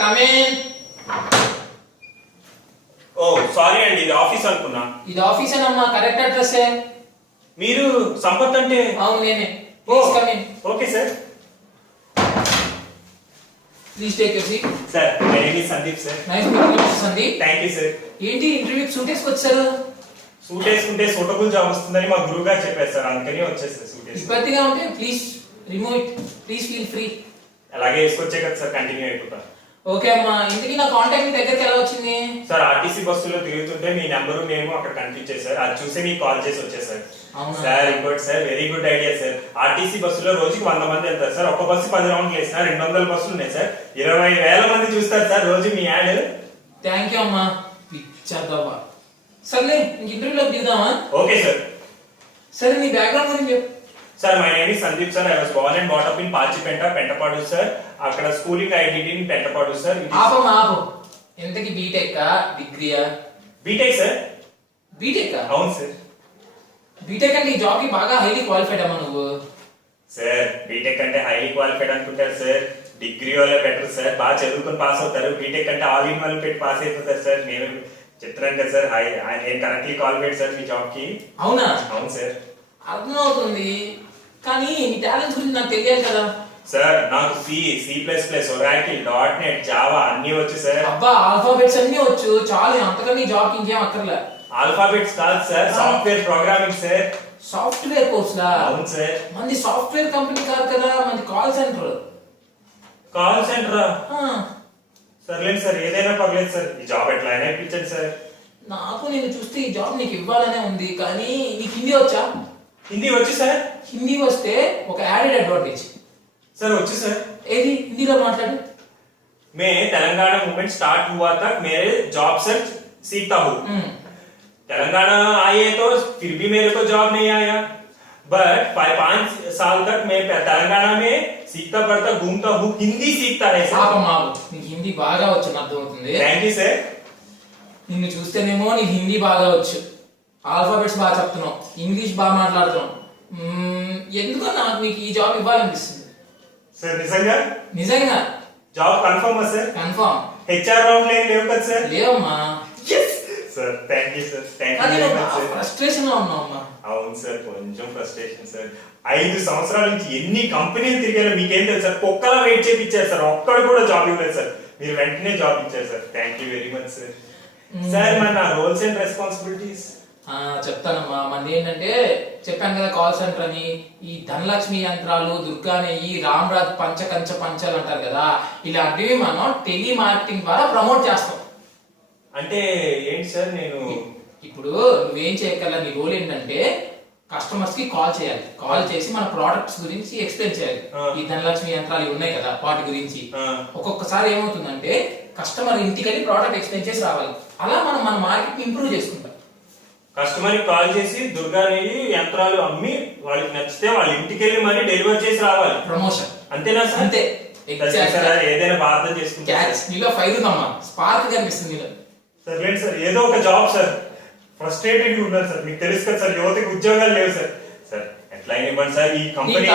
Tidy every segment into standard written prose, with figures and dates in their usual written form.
Come in. Oh sorry అండి, ఇది office అనుకున్నా. ఇది ఆఫీస్ అమ్మా, కరెక్ట్ అడ్రస్. మీరు సంపత్ అంటే? అవును నేనే. Please come in. Okay sir. Please take your seat. Sir my name is Sandeep sir. Nice meeting you Sandeep. Thank you sir. ఏంటి ఇంటర్వ్యూకి సూట్ వేసుకొచ్చారు? సూట్ వేసుకుంటే సూటబుల్ జాబ్ వస్తుందని మా గురువు గారు చెప్పారు సార్, అందుకని వచ్చేసారు సూట్ వేసుకుని. ఇబ్బందిగా ఉంటే please remove it. Please feel free. అలాగే వేసుకొచ్చే కదా సార్, కంటిన్యూ అయిపోతా. ఓకే అమ్మా, ఇంతకీ నా కాంటాక్ట్ మీ దగ్గరికి ఎలా వచ్చింది? సార్ ఆర్టీసీ బస్సులో తిరుగుతుంటే మీ నెంబరు నేను అక్కడ కనిపించేది సార్, అది చూసి మీకు కాల్ చేసి వచ్చేసారు. సార్ ఇంకోటి sir, very good idea sir. RTC బస్సులో రోజుకి 100 మంది వెళ్తారు సార్. ఒక బస్సు 10 రౌండ్లు వేసినా 200 బస్సులు ఉన్నాయి సార్. 20,000 మంది చూస్తారు సార్ రోజు మీ యాడ్. థ్యాంక్ యూ అమ్మా. పిచ్చదవ్వా. సర్లే ఇంక ఇంటర్వ్యూలోకి దిగుదామా? Okay sir. సరే నీ బ్యాక్గ్రౌండ్ గురించి చెప్పు. Sir, my name is Sandeep sir. I was born and brought up in Pachipenta, Pentapadu sir. అక్కడ schooling I did in Pentapadu sir. ఆపమ్మా ఆపు. ఎంతకి బీటెక్ డిగ్రీయా? BTech sir. బీటెక్? అవును సార్. బీటెక్ అంటే ఈ జాబ్ కి బాగా హైలీ క్వాలిఫైడ్ అమ్మా నువ్వు. సార్ బీటెక్ అంటే హైలీ క్వాలిఫైడ్ అనుకుంటారు సార్. డిగ్రీ వాళ్ళే బెటర్ సార్, బాగా చదువుకొని పాస్ అవుతారు. బీటెక్ అంటే ఆల్ ఇన్ వన్ పెట్టి పాస్ అయిపోతారు సార్. నేను చెప్తున్నాను కదా సార్, నేను కరెక్ట్లీ క్వాలిఫైడ్ సార్ మీ జాబ్ కి. అవునా? అవును సార్. అర్థమవుతుంది, కానీ నీ టాలెంట్స్ గురించి నాకు తెలియాలి కదా. సార్ నాకు C++, ఒరాకిల్, .NET, జావా అన్ని వచ్చు సార్. అబ్బా ఆల్ఫాబెట్స్ అన్ని వచ్చు చాలు, అంతకన్నా ఈ జాబ్ కి ఇంకేం అక్కర్లే. ఆల్ఫాబెట్స్ కాదు sir, software programming sir. Software కోర్సులా? అవును సార్. మంది సాఫ్ట్వేర్ కంపెనీ కాదు కదా, మంది కాల్ సెంటర్. కాల్ సెంటరా? సర్లేండి సార్, ఏదైనా పర్లేదు సార్. ఈ జాబ్ ఎట్లా అయినా ఇప్పించండి సార్. నాకు నేను చూస్తే ఈ జాబ్ నీకు ఇవ్వాలనే ఉంది, కానీ నీకు హిందీ వచ్చా? హిందీ వచ్చు సార్. హిందీ వస్తే ఒక యాడెడ్ అడ్వాంటేజ్. सर వచ్చు సార్. ఏది హిందీలో మాట్లాడు. मैं तेलंगाना मूवमेंट स्टार्ट हुआ तक मेरे जॉब सर्च सीखता हूँ. तेलंगाना आए तो फिर भी मेरे को जॉब नहीं आया, बट 5 साल तक मैं तेलंगाना में सीखता पढ़ता घूमता हूँ. हिंदी सीखता है सर. నీకు హిందీ బాగా వచ్చు అని అర్థమవుతుంది. Thank you sir. నిన్ను చూస్తేనేమో నీకు హిందీ బాగా వచ్చు, ఆల్ఫాబెట్స్ బాగా చెప్తున్నావు, ఇంగ్లీష్ బాగా మాట్లాడుతున్నావు. ఎందుకో నాకు నీకు ఈ జాబ్ ఇవ్వాలనిపిస్తుంది. సార్ నిజంగా? నిజంగా. Job confirm sir? Confirm. HR round లేవు కదా సార్? లేవమ్మా. Sir thank you sir. Frustration లో ఉన్నావమ్మా. అవును సార్, కొంచెం ఫ్రస్ట్రేషన్ సార్. 5 సంవత్సరాల నుంచి ఎన్ని కంపెనీలు తిరిగారో మీకేం తెలుసు సార్. కుక్కలా వెయిట్ చేయించారు సార్, ఒక్కడు కూడా జాబ్ ఇవ్వలేదు సార్. మీరు వెంటనే జాబ్ ఇచ్చారు sir. Thank you very much sir. Sir మరి నా రోల్స్ అండ్ రెస్పాన్సిబిలిటీస్ చెప్తానమ్మా. మంది ఏంటంటే చెప్పాను కదా కాల్ సెంటర్ అని, ఈ ధనలక్ష్మి యంత్రాలు, దుర్గానేయి, రామరాజ్ పంచకంచ పంచాలు అంటారు కదా, ఇలాంటివి మనం టెలిమార్కెటింగ్ ద్వారా ప్రమోట్ చేస్తాం. అంటే ఏంటి సార్? నేను ఇప్పుడు నువ్వేం చేయగల, నీ రోల్ ఏంటంటే కస్టమర్స్ కి కాల్ చేయాలి. కాల్ చేసి మన ప్రోడక్ట్స్ గురించి ఎక్స్ప్లెయిన్ చేయాలి. ఈ ధనలక్ష్మి యంత్రాలు ఉన్నాయి కదా వాటి గురించి. ఒక్కొక్కసారి ఏమవుతుందంటే కస్టమర్ ఇంటికి ప్రోడక్ట్ ఎక్స్ప్లెయిన్ చేసి రావాలి. అలా మనం మన మార్కెట్ ఇంప్రూవ్ చేసుకుంటాం. కస్టమర్ కి కాల్ చేసి దుర్గానేయి యంత్రాలు అమ్మి వాళ్ళకి నచ్చితే వాళ్ళ ఇంటికి వెళ్ళి మరి డెలివర్ చేసి రావాలి. ప్రమోషన్ అంతేనా సార్? అంతే. ఏదైనా బాధ్యత చేసుకుంటా. నీలో ఫైర్ ఉందమ్మా, స్పార్క్ కనిపిస్తుంది నీలో. సర్లేండి సార్, ఏదో ఒక జాబ్ సార్. ఫ్రస్ట్రేటెడ్ ఉన్నారు సార్, మీకు తెలుసు కదా సార్, యువతకి ఉద్యోగాలు లేవు సార్. సార్ ఎట్లా ఇవ్వండి సార్, ఈ కంపెనీ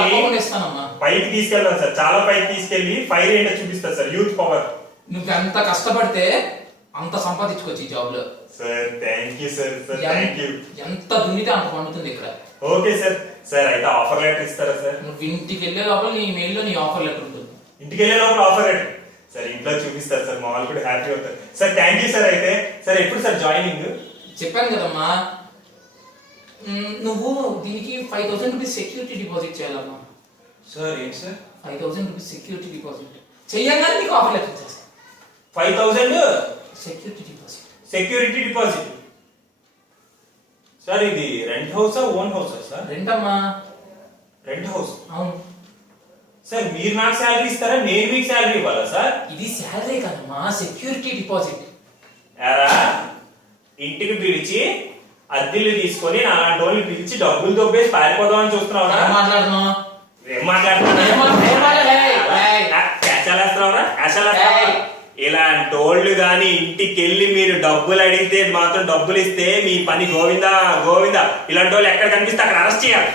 పైకి తీసుకెళ్తాను సార్, చాలా పైకి తీసుకెళ్లి ఫైర్ ఏంటో చూపిస్తారు సార్. Youth power. నువ్వు ఎంత కష్టపడితే అంత సంపాదించుకోవచ్చు ఈ జాబ్ లో sir. Thank you sir. Thank you. ఎంత దున్నితే అంత పండుతుంది ఇక్కడ. Okay sir. సార్ అయితే ఆఫర్ లెటర్ ఇస్తారా సార్? నువ్వు ఇంటికి వెళ్ళే లోపల నీ మెయిల్ లో నీ ఆఫర్ లెటర్ ఉంటుంది. ఇంటికి వెళ్ళే లోపల ఆఫర్ లెటర్ సార్ ఇంట్లో చూపిస్తారు సార్, మా వాళ్ళు కూడా హ్యాపీ అవుతారు సార్. Thank you sir. అయితే సార్ ఎప్పుడు సార్ జాయినింగ్? చెప్పాను కదమ్మా, నువ్వు దీనికి 5,000 రూపీస్ సెక్యూరిటీ డిపాజిట్ చేయాలమ్మా. సార్ ఏంటి సార్? 5,000 రూపీస్ సెక్యూరిటీ డిపాజిట్ చెయ్యగానే నీకు ఆఫర్ లెటర్ ఇచ్చేస్తా. 5,000 security deposit. Security deposit sir. ఇది రెంట్ హౌసా ఓన్ హౌసా సార్? రెంట్ అమ్మా. Rent house? అవును సార్. మీరు నాకు శాలరీ ఇస్తారా, నేను మీకు శాలరీ ఇవ్వాలా సార్? ఇది శాలరీ కదమ్మా, సెక్యూరిటీ డిపాజిట్. ఎరా ఇంటికి పిలిచి అద్దెలు తీసుకొని అలాంటి వాళ్ళని పిలిచి డబ్బులు దొబ్బేసి పారిపోదామని చూస్తున్నావురా? మాట్లాడుతున్నావు? ఏం మాట్లాడుతున్నావురా? ఇలాంటి వాళ్ళు గాని ఇంటికి వెళ్ళి మీరు డబ్బులు అడిగితే మాత్రం డబ్బులు ఇస్తే మీ పని గోవిందా గోవిందా. ఇలాంటి వాళ్ళు ఎక్కడ కనిపిస్తే అక్కడ అరెస్ట్ చేయాలి.